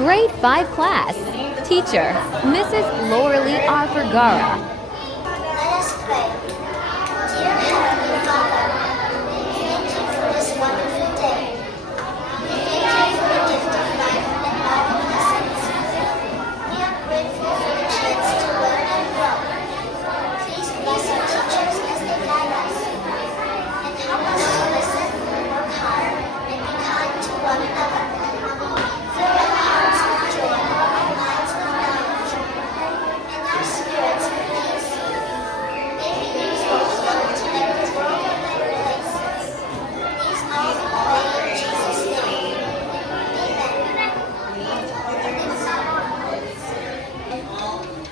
Grade 5 class. Teacher, Mrs. Lauralee R. Vergara. Let us pray. Dear Heavenly Father, thank you for this wonderful day. Thank you for the gift of life and all the lessons. We are grateful for the chance to learn and grow. Please bless our teachers as they guide us, and help us to listen, work hard, and be kind to one another. Fill our hearts with joy, our minds with knowledge, and our spirits with peace. May we use both love to make the world a better place. These all we pray in Jesus' name.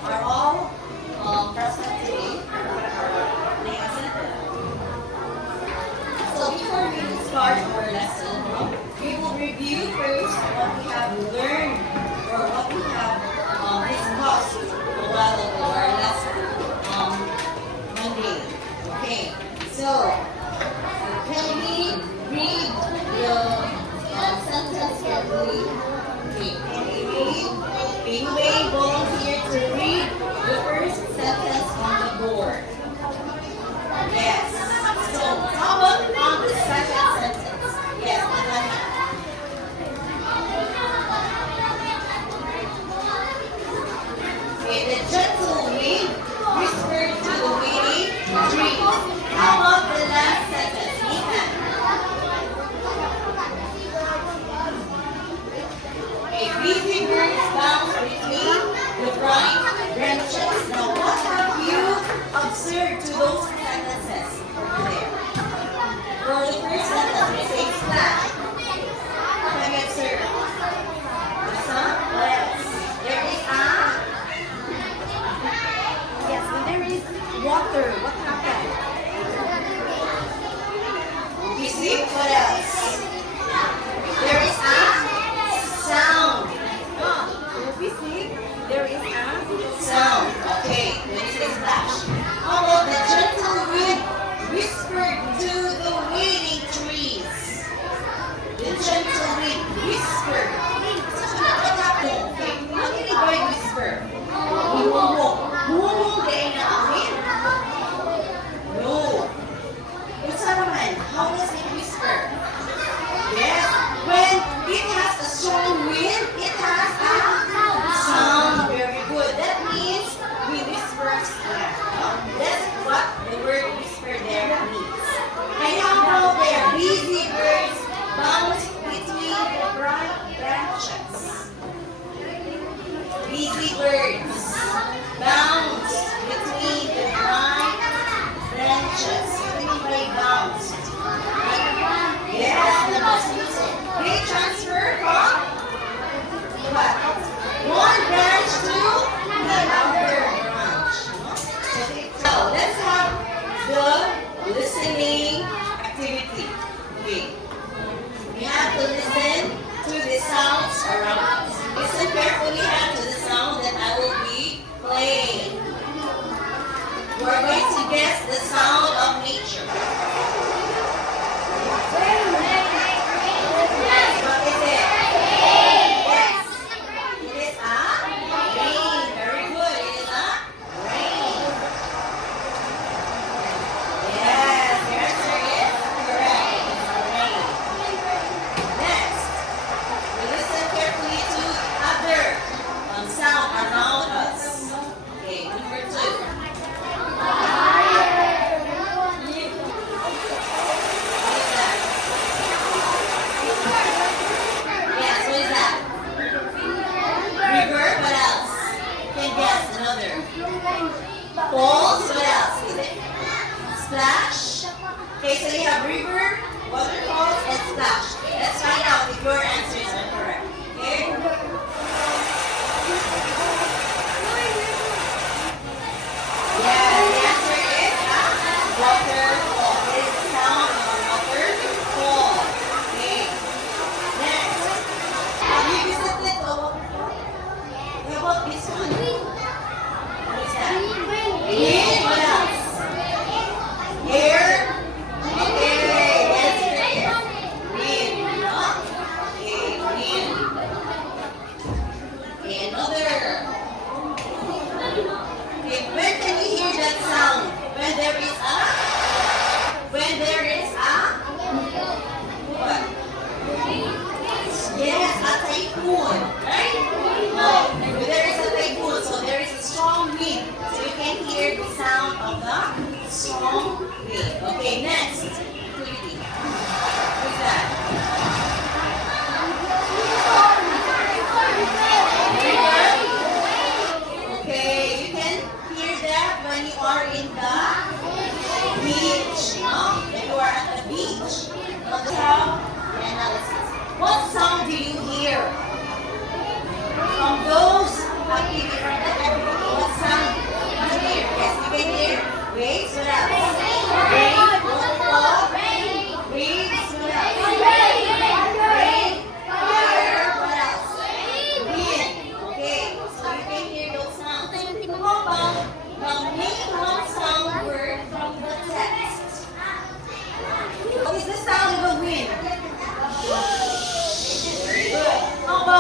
Are all present today? So before we start our lesson, we will review first what we have learned or what we have discussed a while ago, our lesson Monday. Okay, so can we read the sentence carefully? Okay, can we read? Anyway, volunteer to read the first sentence on the board. Yes. So, how about on the second sentence? Yes, Nathaniel. Okay, the gentle wind whispered to the waiting trees. How about the last sentence, Ethan? A busy birds bounce between the bright branches. Now, what have you observed to those sentences over there? For the first sentence, we say splash. What have you observed? The sun? What else? There is a... Yes, when there is water, what happened? You see? What else? There is a sound. We see there is a sound. Okay, this is splash. How about the gentle wind whispered to the waiting trees? The gentle wind whispered. What happened? Okay, how can a bird whisper? Boom, kaya namin? No. What's that naman? How does it whisper? Yes, when it has a strong wind, it has a sound. Very good. That means we whisper splash. That's what the word whisper there means. And how about there? Busy birds bounce between the bright branches. Busy birds bounce between the bright branches. What do you mean by bounce? Yes, the bus music. They transfer from what? One branch to another branch. So let's have the listening activity. Okay. We have to listen to the sounds around us. Listen carefully to the sound that I will be playing. We're going to guess the sound of nature. Yes, what is it? Yes. It is a rain. Very good. It is a rain. Yes, the answer is correct. It's a rain. Next, we listen carefully to other sound around us. Okay, number 2. Falls, what else is it? Splash. Okay, so you have river, waterfalls, and splash. Let's find out if your answers are correct. Okay? Yeah, the answer is waterfall. It is the sound of a waterfall. Okay. Next. Have you visited a waterfall? How about this one? What is that? Wind. What else? Air. Okay. Answer is wind. Okay.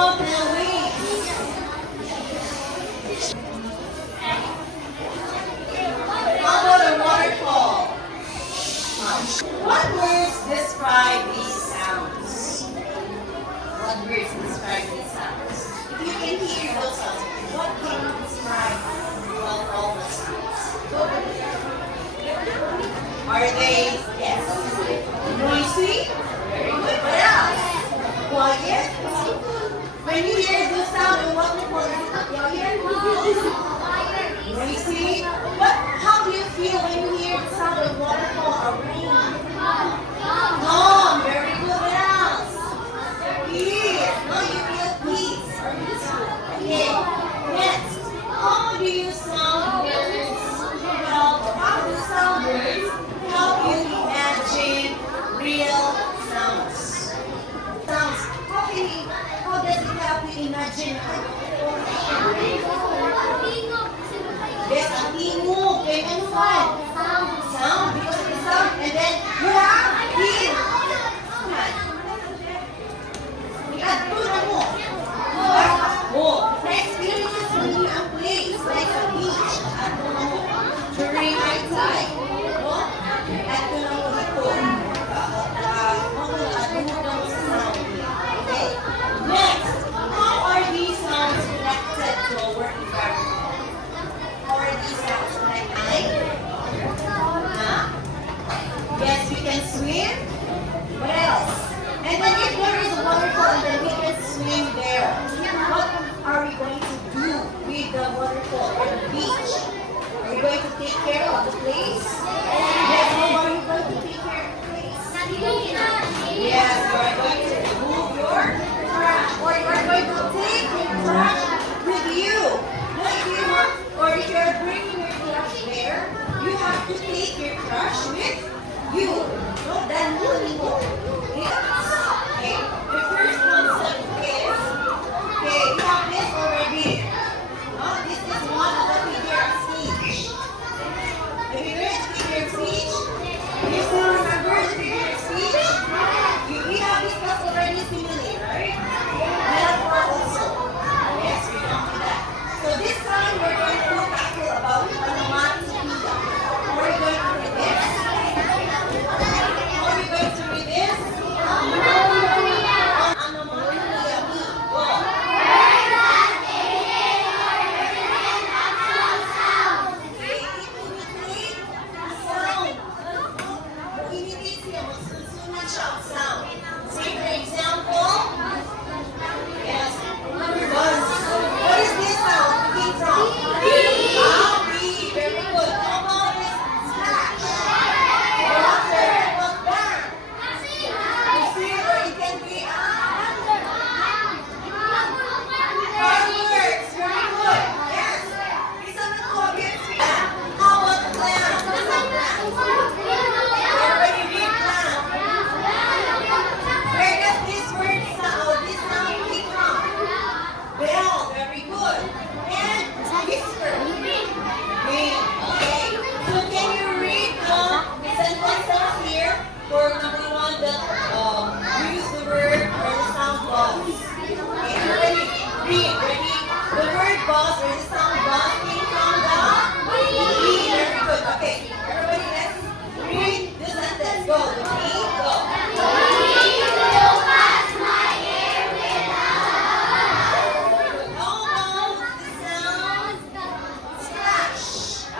about the waves? How about a waterfall? What words describe these sounds? What words describe these sounds? If you can hear those sounds, what can you describe all the sounds? Are they, yes, noisy? Very good. What else? Quiet? When you hear the sound of waterfall, is it quiet? Noisy? How do you feel when you hear the sound of waterfall or rain? Calm. Very good. What else? Peace. No, you feel peace or peaceful. Okay. Next, how do you sound words? Well, how do sound words help you imagine real sounds? Sounds. How does it help you imagine? Yes, ang tingog. Okay, ano one? Sound. Because of the sound. And then, you have feel. I-add to na mo. Na-experiences mo niyo ang place. Like a beach. Add to na mo. During high tide. Add to na mo dito. Add na mo sa sound. Okay. Next, how are these sounds connected to a work environment? How are these sounds connected? Huh? Yes, we can swim. What else? And then if there is a waterfall and then we can swim there, what are we going to do with the waterfall or the beach? Are you going to take care of the place? Yes, how are you going to take care of the place? Yes, you are going to remove your trash or you are going to take your trash with you. Or if you are bringing your trash there, you have to take your trash with you. No, then mo. Okay, the first concept is, okay, we have this already. This is one of the figure of speech. Have you heard the figure of speech? Do you still remember the figure of speech? We have discussed already simile, right? Metaphor also. Yes, we know that. So this time we're going to tackle about onomatopoeia. How are you going to read this? How are you going to read this? Onomatopoeia. Go. Sound. Say for example, yes, what is this sound coming from? B. Very good. How about this splash? Water. What bang? You see, or it can be fireworks. Very good. Yes. Isa na to against me. How about clam? What's a clam? Everybody read clam. Where does this word sound, this sound come from? Bell, very good. And whisper. Ring. Okay. So can you read the sentences here for number one that use the word or the sound buzz? Okay, everybody read. Ready? The word buzz or the sound buzz came from the bee. Very good. Okay. Everybody, let's read the sentence. Go. The bee. Go.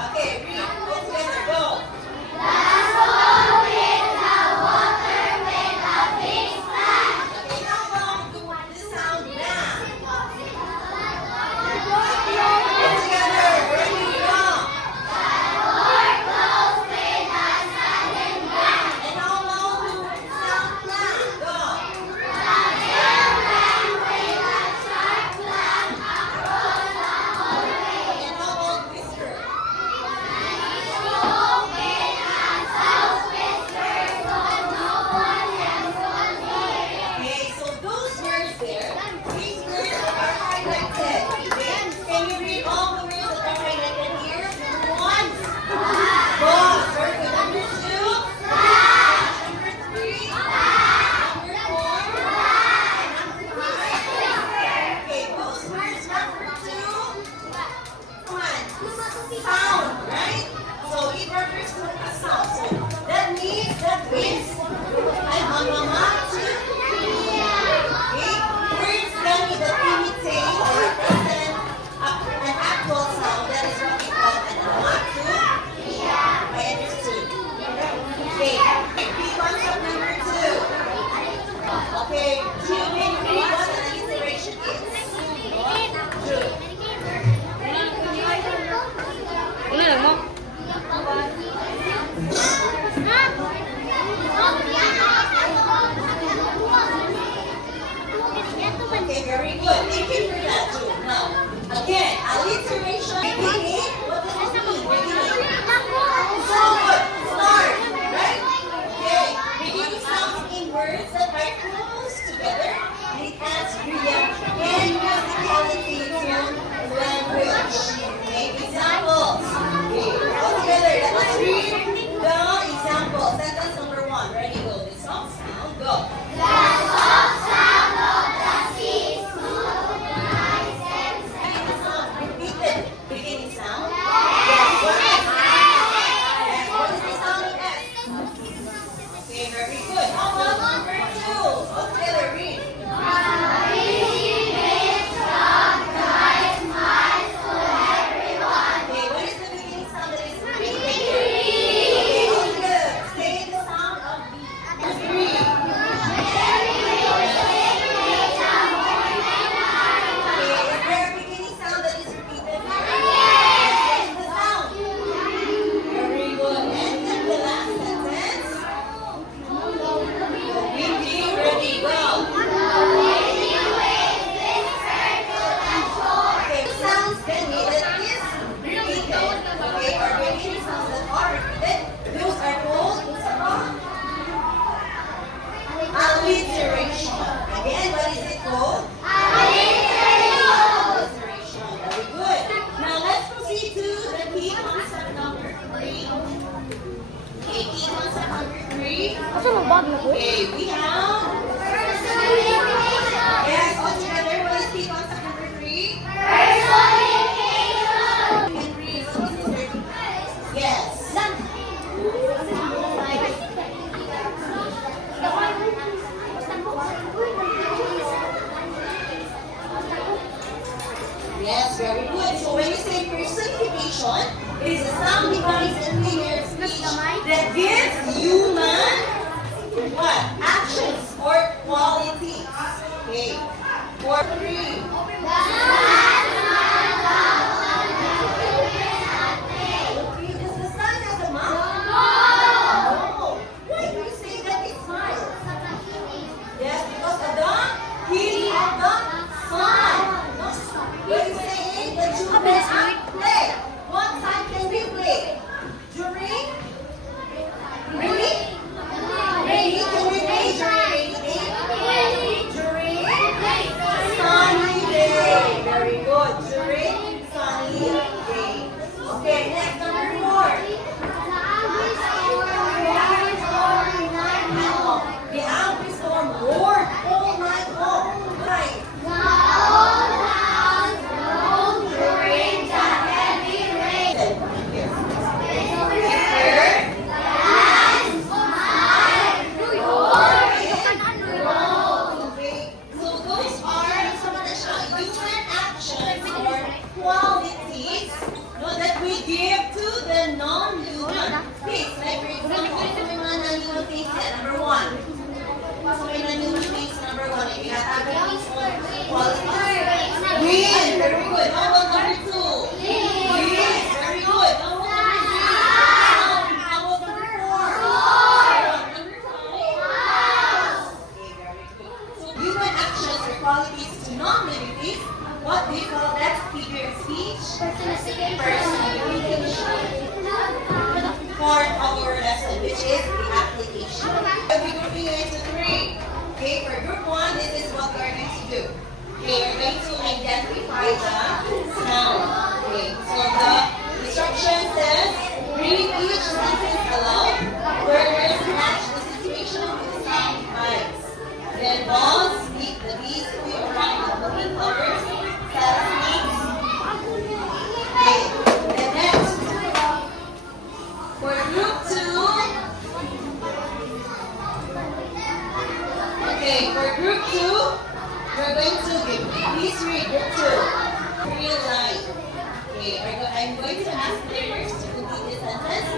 Okay, read. Go together. Go. Okay, how about the sound bang? Yes, very good. So when you say personification, it is a sound device and figure of speech that gives human what? Actions or qualities. Okay. For 3. Does the sun have a mouth? No. Why do you say that it smiles? Yes, because of the heat of the sun. When you say that you cannot play, what time can we play? During? Really? Rainy? Can we play during rainy day? During? Sunny day. Very good. During sunny day. Okay, next, number 4. The angry storm roared all night long. Right. Okay, so those are some of the human actions or qualities that we give to the non-human things. Like for example, sa may mga non-human things yan, number 1. Sa may non-human things, number 1, if you have activities or qualities. Green, very good. How about number 2? Green, very good. How about number 3? How about number 4? Number 5? Okay, very good. So human actions or qualities to non-living things, what do you call that? Figure of speech? Personification. Part of our lesson, which is the application. We're grouping it into 3. Okay, for group 1, this is what we're going to do. Okay, we're going to identify the sound. Okay, so the instruction says, read each sentence aloud. Learners match the situation with the sound device. Then balls meet the bees who around the moving colors. Classmates. Okay, and next, for group 2, okay, for group 2, we're going to give, please read group 2. Real life. Okay, I'm going to ask learners to complete the sentence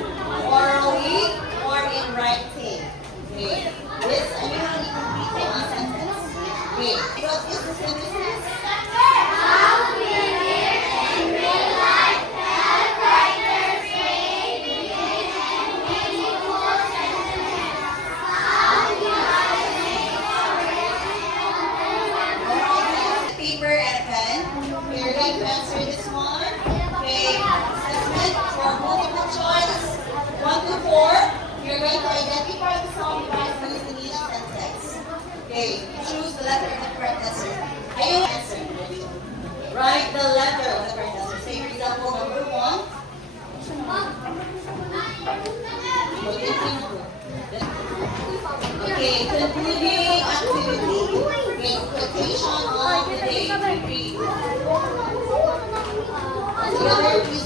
orally or in writing. Okay, this, I mean, how you complete one sentence. Okay, what is the sentence? Paper and a pen. We're going to answer this one. Okay, assessment for multiple choice. 1 to 4. You're going to identify the sound device used in each sentence. Okay, choose the letter of the correct answer. Are you answering? Write the letter of the correct answer. Say, for example, number 1. Okay, concluding activity. Okay, quotation of the day. Read. Together, please